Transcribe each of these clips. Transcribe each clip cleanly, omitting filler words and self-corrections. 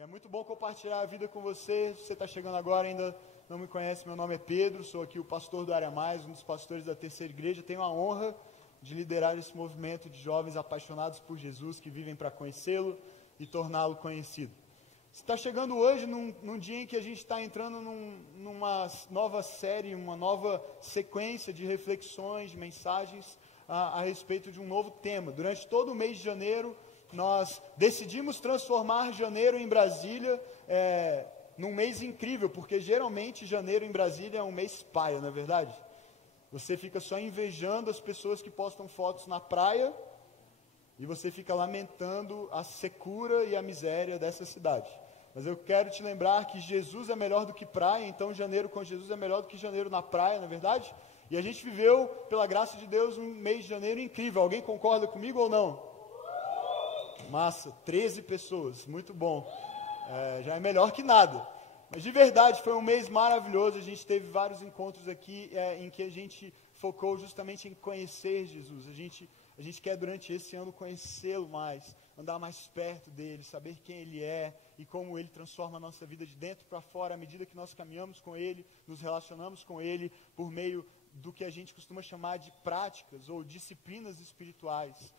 E é muito bom compartilhar a vida com você. Se você está chegando agora e ainda não me conhece, meu nome é Pedro, sou aqui o pastor do Área Mais, um dos pastores da Terceira Igreja. Tenho a honra de liderar esse movimento de jovens apaixonados por Jesus, que vivem para conhecê-lo e torná-lo conhecido. Você está chegando hoje num dia em que a gente está entrando numa nova série, uma nova sequência de reflexões, de mensagens a respeito de um novo tema. Durante todo o mês de janeiro, nós decidimos transformar janeiro em Brasília num mês incrível, porque geralmente janeiro em Brasília é um mês paia, não é verdade? Você fica só invejando as pessoas que postam fotos na praia e você fica lamentando a secura e a miséria dessa cidade. Mas eu quero te lembrar que Jesus é melhor do que praia, então janeiro com Jesus é melhor do que janeiro na praia, não é verdade? E a gente viveu, pela graça de Deus, um mês de janeiro incrível. Alguém concorda comigo ou não? Massa, 13 pessoas, muito bom. Já é melhor que nada. Mas de verdade, foi um mês maravilhoso. A gente teve vários encontros aqui em que a gente focou justamente em conhecer Jesus. A gente quer durante esse ano conhecê-lo mais, andar mais perto dele, saber quem ele é e como ele transforma a nossa vida de dentro para fora, à medida que nós caminhamos com ele, nos relacionamos com ele por meio do que a gente costuma chamar de práticas ou disciplinas espirituais.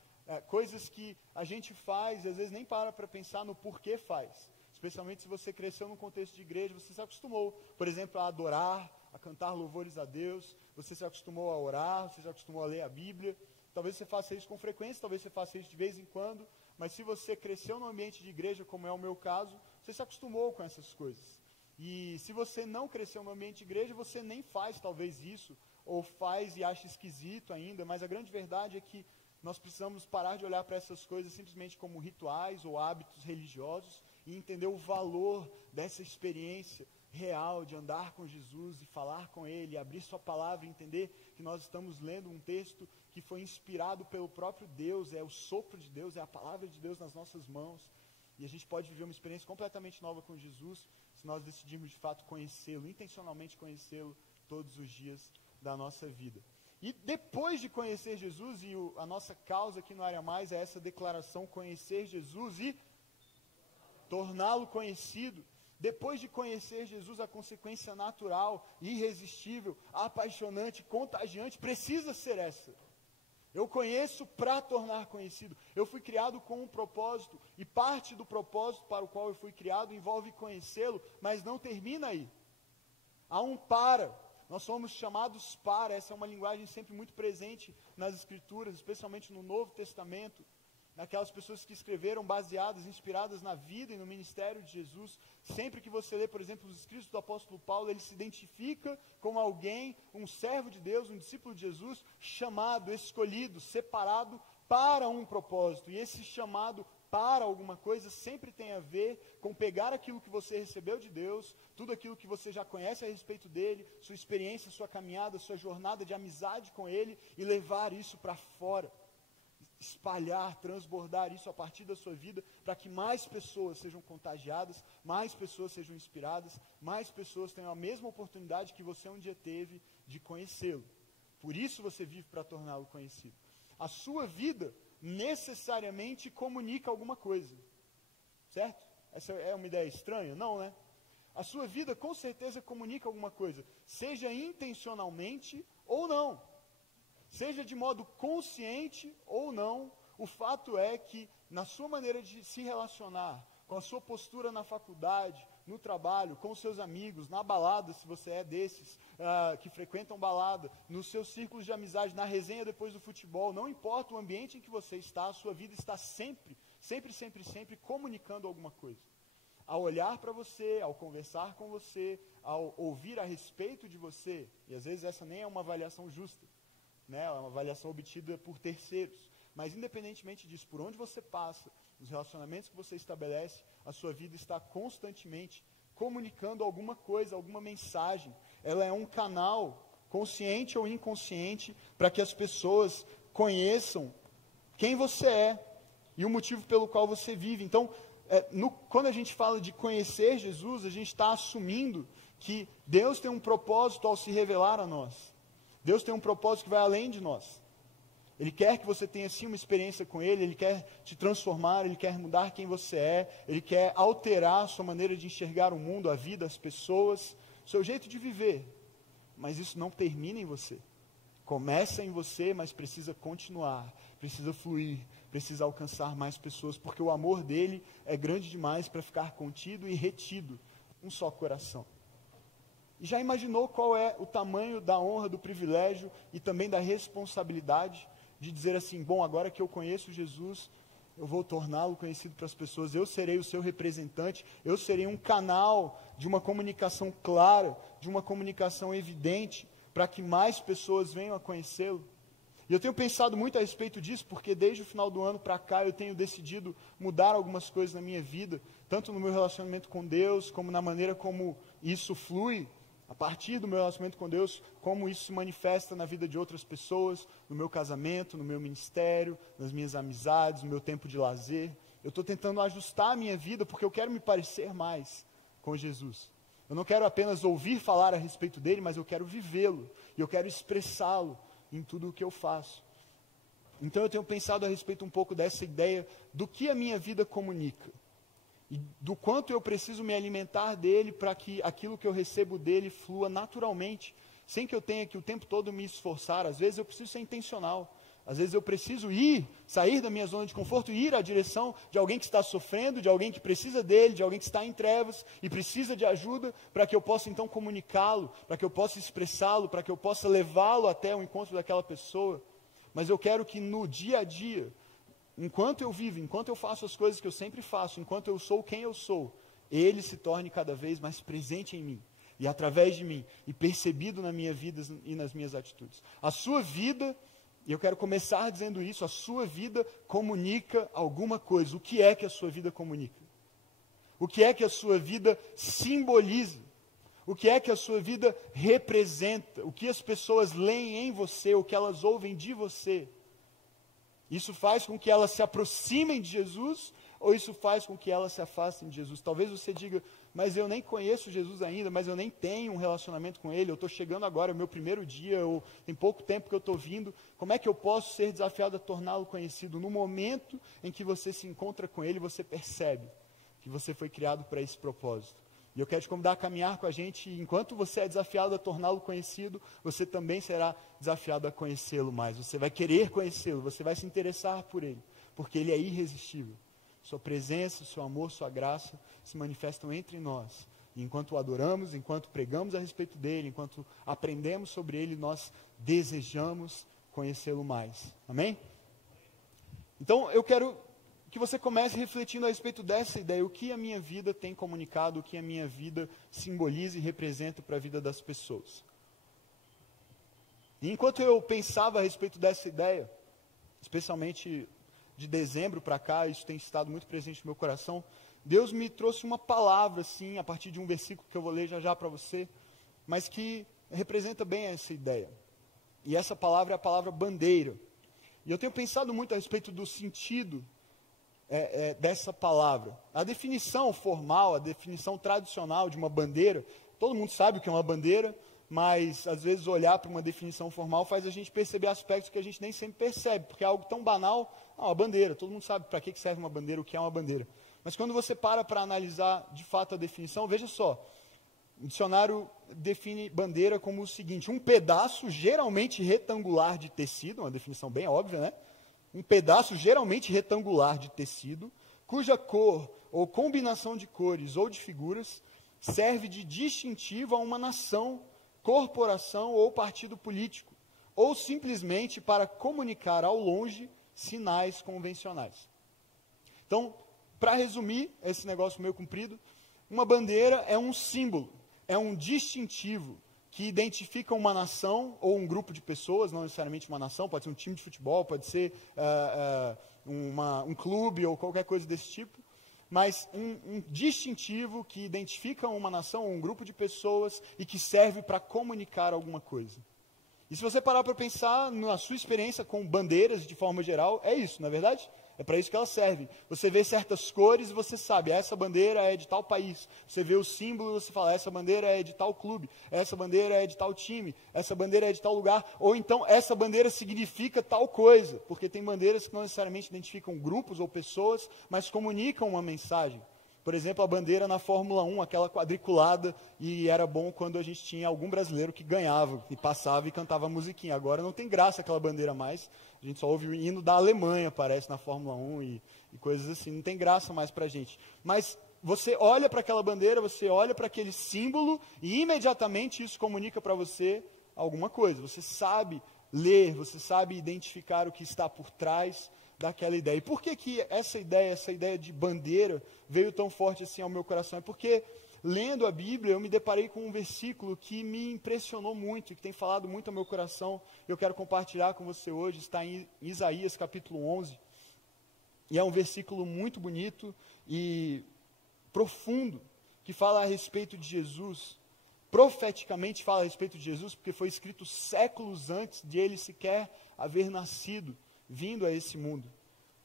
Coisas que a gente faz e às vezes nem para pensar no porquê faz. Especialmente se você cresceu num contexto de igreja, você se acostumou, por exemplo, a adorar, a cantar louvores a Deus, você se acostumou a orar, você se acostumou a ler a Bíblia. Talvez você faça isso com frequência, talvez você faça isso de vez em quando, mas se você cresceu no ambiente de igreja, como é o meu caso, você se acostumou com essas coisas. E se você não cresceu no ambiente de igreja, você nem faz talvez isso, ou faz e acha esquisito ainda, mas a grande verdade é que nós precisamos parar de olhar para essas coisas simplesmente como rituais ou hábitos religiosos e entender o valor dessa experiência real de andar com Jesus e falar com Ele, abrir sua palavra e entender que nós estamos lendo um texto que foi inspirado pelo próprio Deus, é o sopro de Deus, é a palavra de Deus nas nossas mãos. E a gente pode viver uma experiência completamente nova com Jesus se nós decidirmos de fato conhecê-lo, intencionalmente conhecê-lo todos os dias da nossa vida. E depois de conhecer Jesus, e a nossa causa aqui no Área Mais é essa declaração, conhecer Jesus e torná-lo conhecido. Depois de conhecer Jesus, a consequência natural, irresistível, apaixonante, contagiante, precisa ser essa. Eu conheço para tornar conhecido. Eu fui criado com um propósito, e parte do propósito para o qual eu fui criado envolve conhecê-lo, mas não termina aí. Há um para. Nós somos chamados para, essa é uma linguagem sempre muito presente nas Escrituras, especialmente no Novo Testamento, naquelas pessoas que escreveram baseadas, inspiradas na vida e no ministério de Jesus. Sempre que você lê, por exemplo, os escritos do apóstolo Paulo, ele se identifica como alguém, um servo de Deus, um discípulo de Jesus, chamado, escolhido, separado para um propósito. E esse chamado para alguma coisa sempre tem a ver com pegar aquilo que você recebeu de Deus, tudo aquilo que você já conhece a respeito dele, sua experiência, sua caminhada, sua jornada de amizade com ele e levar isso para fora, espalhar, transbordar isso a partir da sua vida para que mais pessoas sejam contagiadas, mais pessoas sejam inspiradas, mais pessoas tenham a mesma oportunidade que você um dia teve de conhecê-lo. Por isso você vive para torná-lo conhecido. A sua vida necessariamente comunica alguma coisa, certo? Essa é uma ideia estranha? Não, né? A sua vida com certeza comunica alguma coisa, seja intencionalmente ou não, seja de modo consciente ou não. O fato é que na sua maneira de se relacionar, com a sua postura na faculdade, no trabalho, com os seus amigos, na balada, se você é desses que frequentam balada, nos seus círculos de amizade, na resenha depois do futebol, não importa o ambiente em que você está, a sua vida está sempre comunicando alguma coisa. Ao olhar para você, ao conversar com você, ao ouvir a respeito de você, e às vezes essa nem é uma avaliação justa, né? É uma avaliação obtida por terceiros, mas independentemente disso, por onde você passa, os relacionamentos que você estabelece, a sua vida está constantemente comunicando alguma coisa, alguma mensagem. Ela é um canal, consciente ou inconsciente, para que as pessoas conheçam quem você é e o motivo pelo qual você vive. Então, quando a gente fala de conhecer Jesus, a gente está assumindo que Deus tem um propósito ao se revelar a nós. Deus tem um propósito que vai além de nós. Ele quer que você tenha sim uma experiência com Ele quer te transformar, Ele quer mudar quem você é, Ele quer alterar a sua maneira de enxergar o mundo, a vida, as pessoas, o seu jeito de viver. Mas isso não termina em você. Começa em você, mas precisa continuar, precisa fluir, precisa alcançar mais pessoas, porque o amor dele é grande demais para ficar contido e retido num só coração. E já imaginou qual é o tamanho da honra, do privilégio e também da responsabilidade de dizer assim, bom, agora que eu conheço Jesus, eu vou torná-lo conhecido para as pessoas, eu serei o seu representante, eu serei um canal de uma comunicação clara, de uma comunicação evidente, para que mais pessoas venham a conhecê-lo. E eu tenho pensado muito a respeito disso, porque desde o final do ano para cá eu tenho decidido mudar algumas coisas na minha vida, tanto no meu relacionamento com Deus, como na maneira como isso flui, a partir do meu relacionamento com Deus, como isso se manifesta na vida de outras pessoas, no meu casamento, no meu ministério, nas minhas amizades, no meu tempo de lazer. Eu estou tentando ajustar a minha vida, porque eu quero me parecer mais com Jesus. Eu não quero apenas ouvir falar a respeito dele, mas eu quero vivê-lo, e eu quero expressá-lo em tudo o que eu faço. Então eu tenho pensado a respeito um pouco dessa ideia do que a minha vida comunica. E do quanto eu preciso me alimentar dele para que aquilo que eu recebo dele flua naturalmente, sem que eu tenha que o tempo todo me esforçar. Às vezes eu preciso ser intencional. Às vezes eu preciso sair da minha zona de conforto e ir à direção de alguém que está sofrendo, de alguém que precisa dele, de alguém que está em trevas e precisa de ajuda, para que eu possa então comunicá-lo, para que eu possa expressá-lo, para que eu possa levá-lo até o encontro daquela pessoa. Mas eu quero que no dia a dia, enquanto eu vivo, enquanto eu faço as coisas que eu sempre faço, enquanto eu sou quem eu sou, ele se torne cada vez mais presente em mim, e através de mim, e percebido na minha vida e nas minhas atitudes. A sua vida, e eu quero começar dizendo isso, a sua vida comunica alguma coisa. O que é que a sua vida comunica? O que é que a sua vida simboliza? O que é que a sua vida representa? O que as pessoas leem em você, o que elas ouvem de você? Isso faz com que elas se aproximem de Jesus, ou isso faz com que elas se afastem de Jesus? Talvez você diga, mas eu nem conheço Jesus ainda, mas eu nem tenho um relacionamento com Ele, eu estou chegando agora, é o meu primeiro dia, ou tem pouco tempo que eu estou vindo, como é que eu posso ser desafiado a torná-lo conhecido? No momento em que você se encontra com Ele, você percebe que você foi criado para esse propósito. E eu quero te convidar a caminhar com a gente, e enquanto você é desafiado a torná-lo conhecido, você também será desafiado a conhecê-lo mais. Você vai querer conhecê-lo, você vai se interessar por Ele, porque Ele é irresistível. Sua presença, seu amor, sua graça se manifestam entre nós. E enquanto o adoramos, enquanto pregamos a respeito dEle, enquanto aprendemos sobre Ele, nós desejamos conhecê-lo mais. Amém? Então, eu quero que você comece refletindo a respeito dessa ideia, o que a minha vida tem comunicado, o que a minha vida simboliza e representa para a vida das pessoas. E enquanto eu pensava a respeito dessa ideia, especialmente de dezembro para cá, isso tem estado muito presente no meu coração, Deus me trouxe uma palavra, assim, a partir de um versículo que eu vou ler já para você, mas que representa bem essa ideia. E essa palavra é a palavra bandeira. E eu tenho pensado muito a respeito do sentido dessa palavra. A definição formal, a definição tradicional de uma bandeira, todo mundo sabe o que é uma bandeira, mas às vezes olhar para uma definição formal faz a gente perceber aspectos que a gente nem sempre percebe, porque é algo tão banal, uma bandeira, todo mundo sabe para que serve uma bandeira, o que é uma bandeira. Mas quando você para analisar de fato a definição, veja só, o dicionário define bandeira como o seguinte: um pedaço geralmente retangular de tecido, uma definição bem óbvia, né? Um pedaço geralmente retangular de tecido, cuja cor ou combinação de cores ou de figuras serve de distintivo a uma nação, corporação ou partido político, ou simplesmente para comunicar ao longe sinais convencionais. Então, para resumir esse negócio meio comprido, uma bandeira é um símbolo, é um distintivo que identifica uma nação ou um grupo de pessoas, não necessariamente uma nação, pode ser um time de futebol, pode ser um clube ou qualquer coisa desse tipo, mas um distintivo que identifica uma nação ou um grupo de pessoas e que serve para comunicar alguma coisa. E se você parar para pensar na sua experiência com bandeiras de forma geral, é isso, não é verdade? É para isso que elas servem. Você vê certas cores e você sabe, essa bandeira é de tal país. Você vê o símbolo e você fala, essa bandeira é de tal clube, essa bandeira é de tal time, essa bandeira é de tal lugar, ou então essa bandeira significa tal coisa, porque tem bandeiras que não necessariamente identificam grupos ou pessoas, mas comunicam uma mensagem. Por exemplo, a bandeira na Fórmula 1, aquela quadriculada, e era bom quando a gente tinha algum brasileiro que ganhava, e passava e cantava a musiquinha. Agora não tem graça aquela bandeira mais, a gente só ouve o hino da Alemanha, parece, na Fórmula 1 e coisas assim, não tem graça mais pra gente. Mas você olha para aquela bandeira, você olha para aquele símbolo, e imediatamente isso comunica para você alguma coisa. Você sabe ler, você sabe identificar o que está por trás daquela ideia. E por que essa ideia de bandeira veio tão forte assim ao meu coração? É porque, lendo a Bíblia, eu me deparei com um versículo que me impressionou muito, e que tem falado muito ao meu coração, eu quero compartilhar com você hoje. Está em Isaías capítulo 11, e é um versículo muito bonito e profundo, que fala a respeito de Jesus, profeticamente fala a respeito de Jesus, porque foi escrito séculos antes de ele sequer haver nascido, vindo a esse mundo.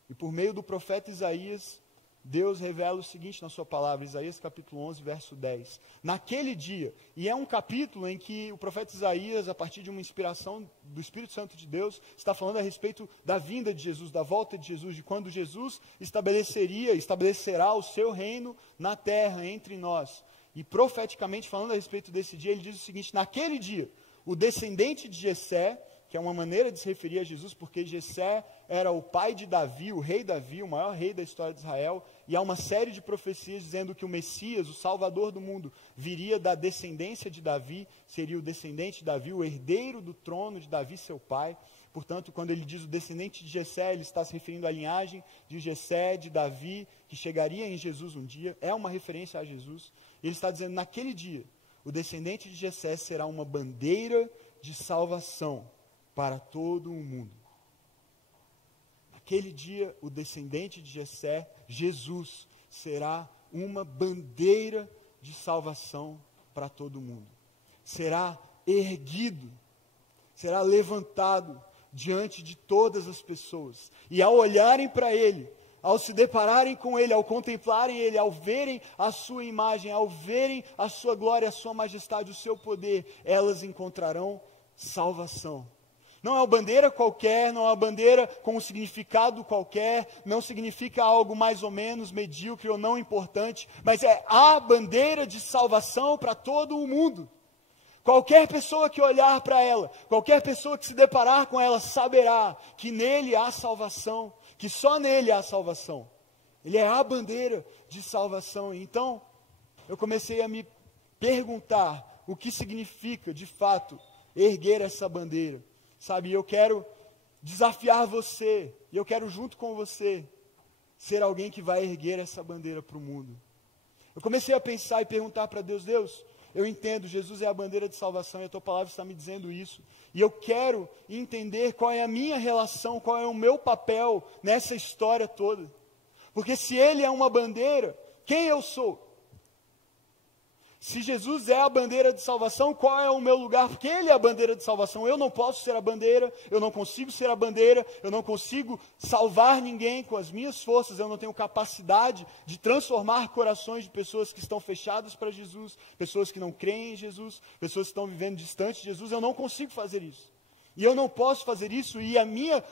E por meio do profeta Isaías, Deus revela o seguinte na sua palavra, Isaías capítulo 11, verso 10. Naquele dia, e é um capítulo em que o profeta Isaías, a partir de uma inspiração do Espírito Santo de Deus, está falando a respeito da vinda de Jesus, da volta de Jesus, de quando Jesus estabelecerá o seu reino na terra, entre nós. E profeticamente falando a respeito desse dia, ele diz o seguinte: naquele dia, o descendente de Jessé, que é uma maneira de se referir a Jesus, porque Jessé era o pai de Davi, o rei Davi, o maior rei da história de Israel, e há uma série de profecias dizendo que o Messias, o Salvador do mundo, viria da descendência de Davi, seria o descendente de Davi, o herdeiro do trono de Davi, seu pai. Portanto, quando ele diz o descendente de Jessé, ele está se referindo à linhagem de Jessé, de Davi, que chegaria em Jesus um dia, é uma referência a Jesus. Ele está dizendo, naquele dia, o descendente de Jessé será uma bandeira de salvação para todo o mundo. Naquele dia, o descendente de Jessé, Jesus, será uma bandeira de salvação para todo o mundo. Será erguido, será levantado diante de todas as pessoas. E ao olharem para ele, ao se depararem com ele, ao contemplarem ele, ao verem a sua imagem, ao verem a sua glória, a sua majestade, o seu poder, elas encontrarão salvação. Não é uma bandeira qualquer, não é uma bandeira com um significado qualquer, não significa algo mais ou menos medíocre ou não importante, mas é a bandeira de salvação para todo o mundo. Qualquer pessoa que olhar para ela, qualquer pessoa que se deparar com ela, saberá que nele há salvação, que só nele há salvação. Ele é a bandeira de salvação. Então, eu comecei a me perguntar o que significa, de fato, erguer essa bandeira. Sabe, eu quero desafiar você, e eu quero junto com você, ser alguém que vai erguer essa bandeira para o mundo. Eu comecei a pensar e perguntar para Deus, Deus, eu entendo, Jesus é a bandeira de salvação, e a tua palavra está me dizendo isso, e eu quero entender qual é a minha relação, qual é o meu papel nessa história toda, porque se ele é uma bandeira, quem eu sou? Se Jesus é a bandeira de salvação, qual é o meu lugar? Porque ele é a bandeira de salvação. Eu não posso ser a bandeira, eu não consigo ser a bandeira, eu não consigo salvar ninguém com as minhas forças, eu não tenho capacidade de transformar corações de pessoas que estão fechadas para Jesus, pessoas que não creem em Jesus, pessoas que estão vivendo distante de Jesus. Eu não consigo fazer isso. E eu não posso fazer isso, e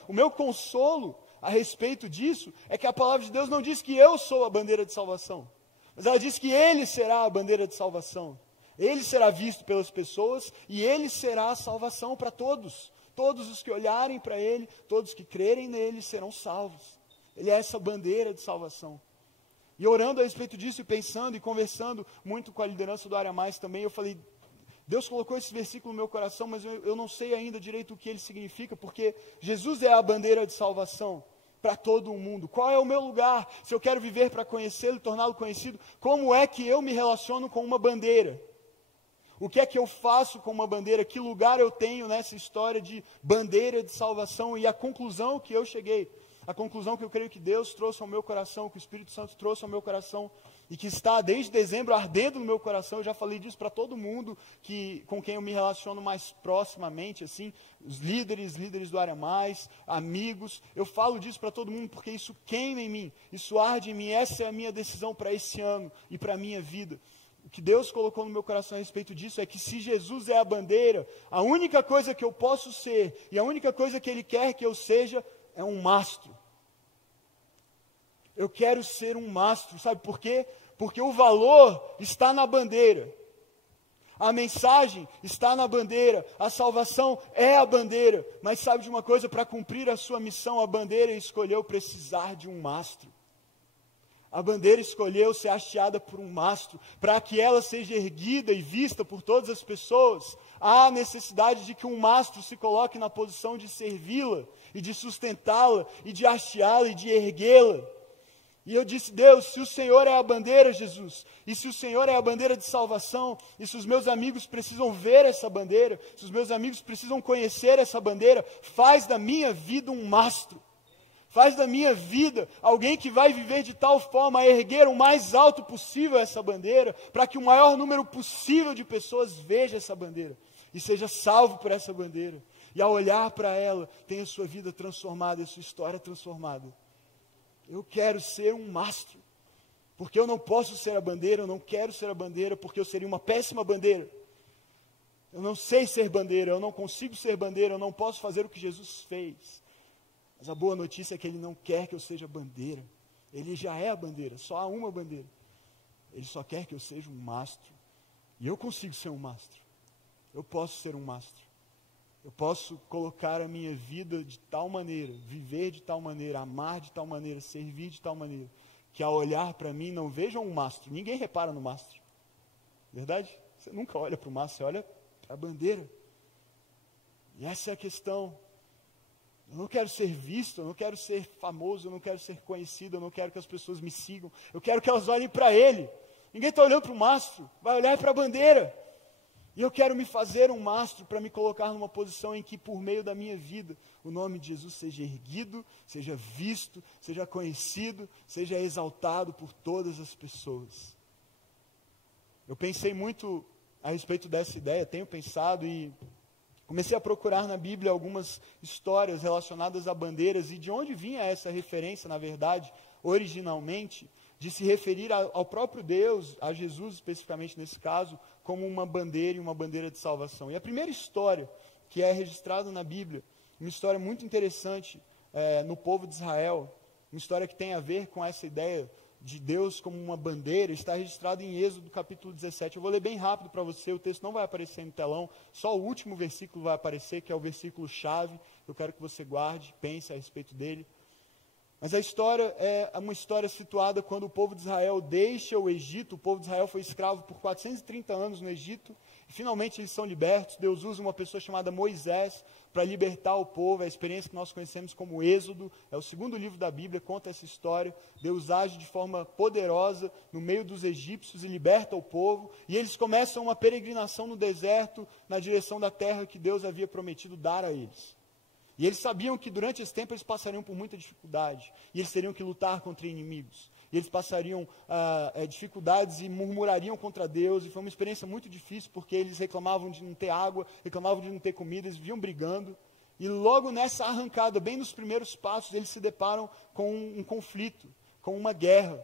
o meu consolo a respeito disso é que a palavra de Deus não diz que eu sou a bandeira de salvação. Mas ela diz que ele será a bandeira de salvação. Ele será visto pelas pessoas e ele será a salvação para todos. Todos os que olharem para ele, todos que crerem nele serão salvos. Ele é essa bandeira de salvação. E orando a respeito disso e pensando e conversando muito com a liderança do Área Mais também, eu falei, Deus colocou esse versículo no meu coração, mas eu não sei ainda direito o que ele significa, porque Jesus é a bandeira de salvação para todo o mundo. Qual é o meu lugar? Se eu quero viver para conhecê-lo, torná-lo conhecido, como é que eu me relaciono com uma bandeira? O que é que eu faço com uma bandeira? Que lugar eu tenho nessa história de bandeira de salvação? E a conclusão que eu cheguei, a conclusão que eu creio que Deus trouxe ao meu coração, que o Espírito Santo trouxe ao meu coração, e que está desde dezembro ardendo no meu coração. Eu já falei disso para todo mundo com quem eu me relaciono mais proximamente, assim, os líderes do Área Mais, amigos. Eu falo disso para todo mundo porque isso queima em mim, isso arde em mim. Essa é a minha decisão para esse ano e para a minha vida. O que Deus colocou no meu coração a respeito disso é que se Jesus é a bandeira, a única coisa que eu posso ser e a única coisa que Ele quer que eu seja é um mastro. Eu quero ser um mastro, sabe por quê? Porque o valor está na bandeira. A mensagem está na bandeira, a salvação é a bandeira. Mas sabe de uma coisa? Para cumprir a sua missão, a bandeira escolheu precisar de um mastro. A bandeira escolheu ser hasteada por um mastro, para que ela seja erguida e vista por todas as pessoas. Há necessidade de que um mastro se coloque na posição de servi-la, e de sustentá-la, e de hasteá-la, e de erguê-la. E eu disse: Deus, se o Senhor é a bandeira, Jesus, e se o Senhor é a bandeira de salvação, e se os meus amigos precisam ver essa bandeira, se os meus amigos precisam conhecer essa bandeira, faz da minha vida um mastro. Faz da minha vida alguém que vai viver de tal forma a erguer o mais alto possível essa bandeira, para que o maior número possível de pessoas veja essa bandeira e seja salvo por essa bandeira. E ao olhar para ela, tenha sua vida transformada, a sua história transformada. Eu quero ser um mastro, porque eu não posso ser a bandeira, eu não quero ser a bandeira, porque eu seria uma péssima bandeira. Eu não sei ser bandeira, eu não consigo ser bandeira, eu não posso fazer o que Jesus fez. Mas a boa notícia é que Ele não quer que eu seja bandeira. Ele já é a bandeira, só há uma bandeira. Ele só quer que eu seja um mastro. E eu consigo ser um mastro. Eu posso ser um mastro. Eu posso colocar a minha vida de tal maneira, viver de tal maneira, amar de tal maneira, servir de tal maneira, que ao olhar para mim não vejam um mastro. Ninguém repara no mastro. Verdade? Você nunca olha para o mastro, você olha para a bandeira. E essa é a questão. Eu não quero ser visto, eu não quero ser famoso, eu não quero ser conhecido, eu não quero que as pessoas me sigam. Eu quero que elas olhem para Ele. Ninguém está olhando para o mastro, vai olhar para a bandeira. E eu quero me fazer um mastro para me colocar numa posição em que, por meio da minha vida, o nome de Jesus seja erguido, seja visto, seja conhecido, seja exaltado por todas as pessoas. Eu pensei muito a respeito dessa ideia, tenho pensado e comecei a procurar na Bíblia algumas histórias relacionadas a bandeiras e de onde vinha essa referência, na verdade, originalmente, de se referir ao próprio Deus, a Jesus especificamente nesse caso, como uma bandeira e uma bandeira de salvação. E a primeira história que é registrada na Bíblia, uma história muito interessante no povo de Israel, uma história que tem a ver com essa ideia de Deus como uma bandeira, está registrada em Êxodo capítulo 17. Eu vou ler bem rápido para você, o texto não vai aparecer no telão, só o último versículo vai aparecer, que é o versículo chave. Eu quero que você guarde, pense a respeito dele. Mas a história é uma história situada quando o povo de Israel deixa o Egito. O povo de Israel foi escravo por 430 anos no Egito, e finalmente eles são libertos. Deus usa uma pessoa chamada Moisés para libertar o povo. É a experiência que nós conhecemos como Êxodo, é o segundo livro da Bíblia, conta essa história. Deus age de forma poderosa no meio dos egípcios e liberta o povo, e eles começam uma peregrinação no deserto, na direção da terra que Deus havia prometido dar a eles. E eles sabiam que durante esse tempo eles passariam por muita dificuldade, e eles teriam que lutar contra inimigos, e eles passariam dificuldades e murmurariam contra Deus, e foi uma experiência muito difícil, porque eles reclamavam de não ter água, reclamavam de não ter comida, eles viviam brigando, e logo nessa arrancada, bem nos primeiros passos, eles se deparam com um conflito, com uma guerra.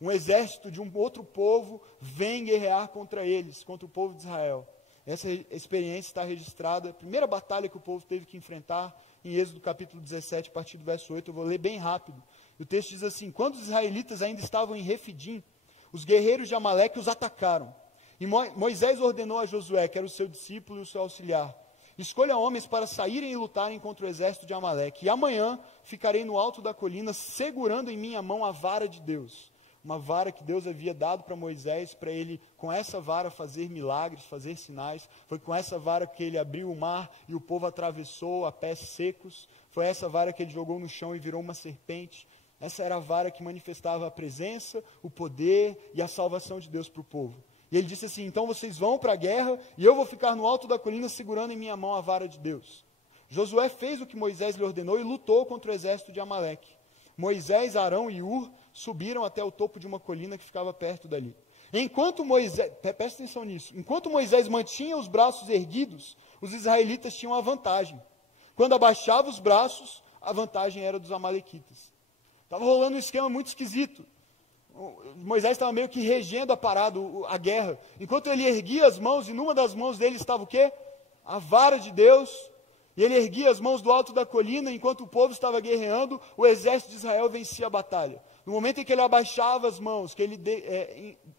Um exército de um outro povo vem guerrear contra eles, contra o povo de Israel. Essa experiência está registrada, a primeira batalha que o povo teve que enfrentar, em Êxodo capítulo 17, a partir do verso 8, eu vou ler bem rápido. O texto diz assim: quando os israelitas ainda estavam em Refidim, os guerreiros de Amaleque os atacaram. E Moisés ordenou a Josué, que era o seu discípulo e o seu auxiliar: escolha homens para saírem e lutarem contra o exército de Amaleque, e amanhã ficarei no alto da colina, segurando em minha mão a vara de Deus. Uma vara que Deus havia dado para Moisés, para ele, com essa vara, fazer milagres, fazer sinais. Foi com essa vara que ele abriu o mar e o povo atravessou a pés secos. Foi essa vara que ele jogou no chão e virou uma serpente. Essa era a vara que manifestava a presença, o poder e a salvação de Deus para o povo. E ele disse assim: então vocês vão para a guerra e eu vou ficar no alto da colina segurando em minha mão a vara de Deus. Josué fez o que Moisés lhe ordenou e lutou contra o exército de Amaleque. Moisés, Arão e Ur subiram até o topo de uma colina que ficava perto dali. Enquanto Moisés, presta atenção nisso, enquanto Moisés mantinha os braços erguidos, os israelitas tinham a vantagem. Quando abaixava os braços, a vantagem era dos amalequitas. Estava rolando um esquema muito esquisito. Moisés estava meio que regendo a parada, a guerra. Enquanto ele erguia as mãos, e numa das mãos dele estava o quê? A vara de Deus. E ele erguia as mãos do alto da colina, enquanto o povo estava guerreando, o exército de Israel vencia a batalha. No momento em que ele abaixava as mãos, que ele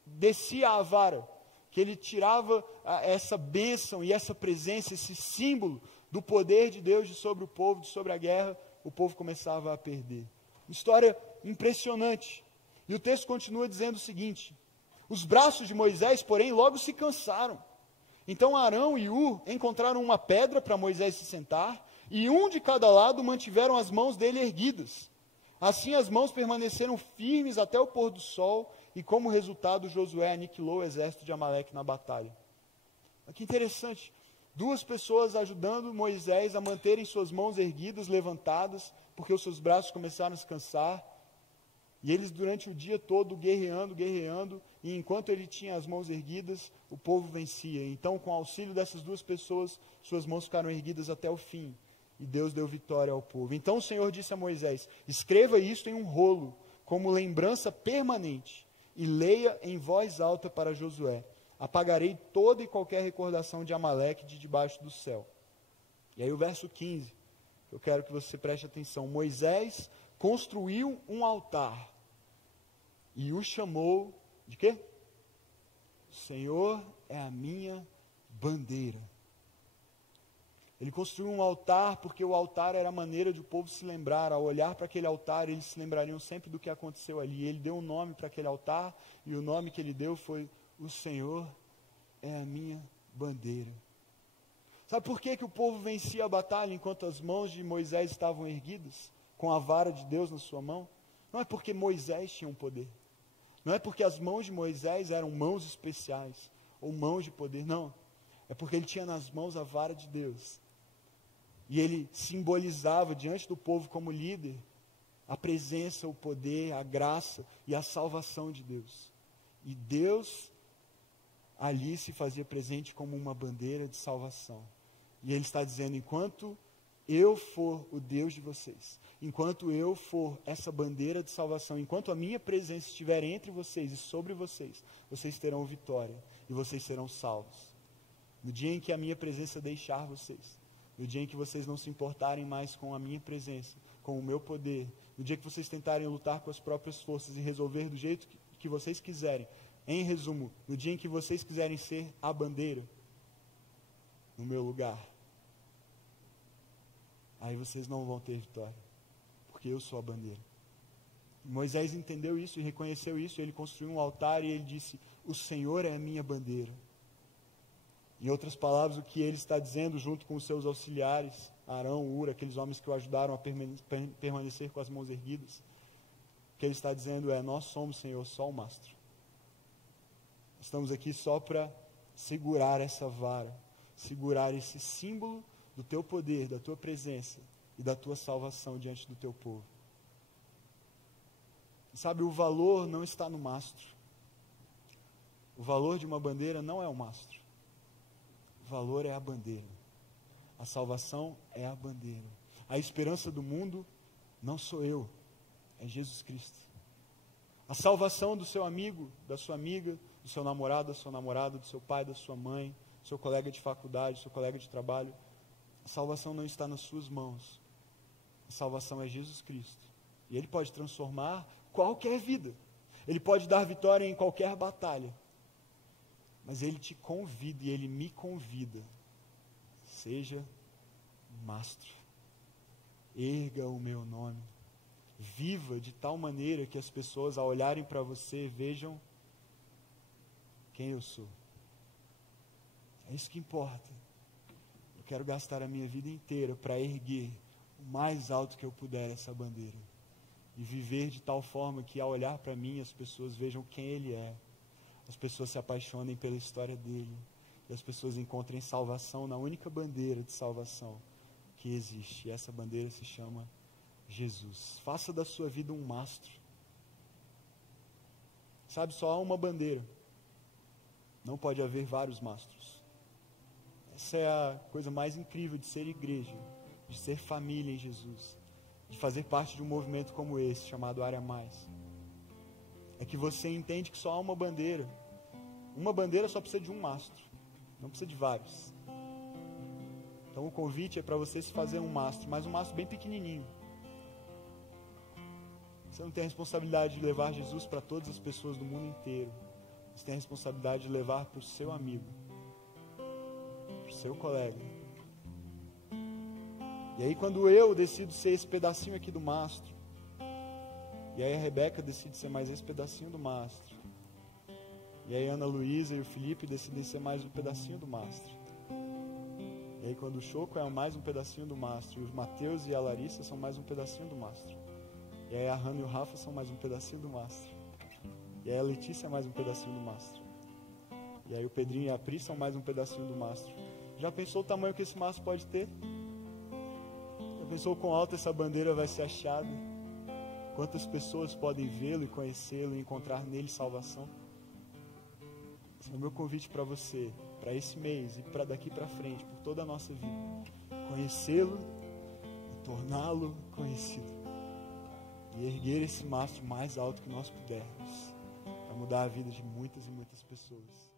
descia a vara, que ele tirava essa bênção e essa presença, esse símbolo do poder de Deus sobre o povo, sobre a guerra, o povo começava a perder. História impressionante. E o texto continua dizendo o seguinte: os braços de Moisés, porém, logo se cansaram. Então Arão e Hur encontraram uma pedra para Moisés se sentar, e um de cada lado mantiveram as mãos dele erguidas. Assim as mãos permaneceram firmes até o pôr do sol, e como resultado Josué aniquilou o exército de Amaleque na batalha. Que interessante, duas pessoas ajudando Moisés a manterem suas mãos erguidas, levantadas, porque os seus braços começaram a se cansar, e eles durante o dia todo guerreando, e enquanto ele tinha as mãos erguidas, o povo vencia. Então, com o auxílio dessas duas pessoas, suas mãos ficaram erguidas até o fim, e Deus deu vitória ao povo. Então o Senhor disse a Moisés: escreva isto em um rolo, como lembrança permanente, e leia em voz alta para Josué: apagarei toda e qualquer recordação de Amaleque de debaixo do céu. E aí o verso 15, eu quero que você preste atenção. Moisés construiu um altar e o chamou de quê? O Senhor é a minha bandeira. Ele construiu um altar porque o altar era a maneira de o povo se lembrar. Ao olhar para aquele altar, eles se lembrariam sempre do que aconteceu ali. Ele deu um nome para aquele altar, e o nome que ele deu foi: o Senhor é a minha bandeira. Sabe por que o povo vencia a batalha enquanto as mãos de Moisés estavam erguidas, com a vara de Deus na sua mão? Não é porque Moisés tinha um poder. Não é porque as mãos de Moisés eram mãos especiais, ou mãos de poder, não. É porque ele tinha nas mãos a vara de Deus. E ele simbolizava diante do povo como líder a presença, o poder, a graça e a salvação de Deus. E Deus ali se fazia presente como uma bandeira de salvação. E ele está dizendo: enquanto eu for o Deus de vocês, enquanto eu for essa bandeira de salvação, enquanto a minha presença estiver entre vocês e sobre vocês, vocês terão vitória e vocês serão salvos. No dia em que a minha presença deixar vocês, no dia em que vocês não se importarem mais com a minha presença, com o meu poder, no dia que vocês tentarem lutar com as próprias forças e resolver do jeito que vocês quiserem, em resumo, no dia em que vocês quiserem ser a bandeira no meu lugar, aí vocês não vão ter vitória, porque eu sou a bandeira. Moisés entendeu isso e reconheceu isso. Ele construiu um altar e ele disse: o Senhor é a minha bandeira. Em outras palavras, o que ele está dizendo, junto com os seus auxiliares, Arão, Hur, aqueles homens que o ajudaram a permanecer com as mãos erguidas, o que ele está dizendo é: nós somos, Senhor, só o mastro. Estamos aqui só para segurar essa vara, segurar esse símbolo do teu poder, da tua presença e da tua salvação diante do teu povo. Sabe, o valor não está no mastro. O valor de uma bandeira não é o mastro. O valor é a bandeira. A salvação é a bandeira. A esperança do mundo não sou eu, é Jesus Cristo. A salvação do seu amigo, da sua amiga, do seu namorado, da sua namorada, do seu pai, da sua mãe, do seu colega de faculdade, do seu colega de trabalho. A salvação não está nas suas mãos. A salvação é Jesus Cristo. E Ele pode transformar qualquer vida. Ele pode dar vitória em qualquer batalha. Mas Ele te convida e Ele me convida. Seja mastro. Erga o meu nome. Viva de tal maneira que as pessoas, ao olharem para você, vejam quem eu sou. É isso que importa. Eu quero gastar a minha vida inteira para erguer o mais alto que eu puder essa bandeira. E viver de tal forma que, ao olhar para mim, as pessoas vejam quem Ele é. As pessoas se apaixonem pela história dEle. E as pessoas encontrem salvação na única bandeira de salvação que existe. E essa bandeira se chama Jesus. Faça da sua vida um mastro. Sabe, só há uma bandeira. Não pode haver vários mastros. Essa é a coisa mais incrível de ser igreja, de ser família em Jesus, de fazer parte de um movimento como esse, chamado Área Mais. É que você entende que só há uma bandeira. Uma bandeira só precisa de um mastro, não precisa de vários. Então o convite é para você se fazer um mastro, mas um mastro bem pequenininho. Você não tem a responsabilidade de levar Jesus para todas as pessoas do mundo inteiro. Você tem a responsabilidade de levar para o seu amigo, para o seu colega. E aí quando eu decido ser esse pedacinho aqui do mastro, e aí a Rebeca decide ser mais esse pedacinho do mastro, e aí a Ana Luísa e o Felipe decidem ser mais um pedacinho do mastro, e aí quando o Choco é mais um pedacinho do mastro, e os Mateus e a Larissa são mais um pedacinho do mastro, e aí a Hannah e o Rafa são mais um pedacinho do mastro, e aí a Letícia é mais um pedacinho do mastro, e aí o Pedrinho e a Pri são mais um pedacinho do mastro. Já pensou o tamanho que esse mastro pode ter? Já pensou quão alta essa bandeira vai ser hasteada? Quantas pessoas podem vê-lo e conhecê-lo e encontrar nele salvação? Esse é o meu convite para você, para esse mês e para daqui para frente, por toda a nossa vida. Conhecê-lo e torná-lo conhecido. E erguer esse mastro mais alto que nós pudermos, para mudar a vida de muitas e muitas pessoas.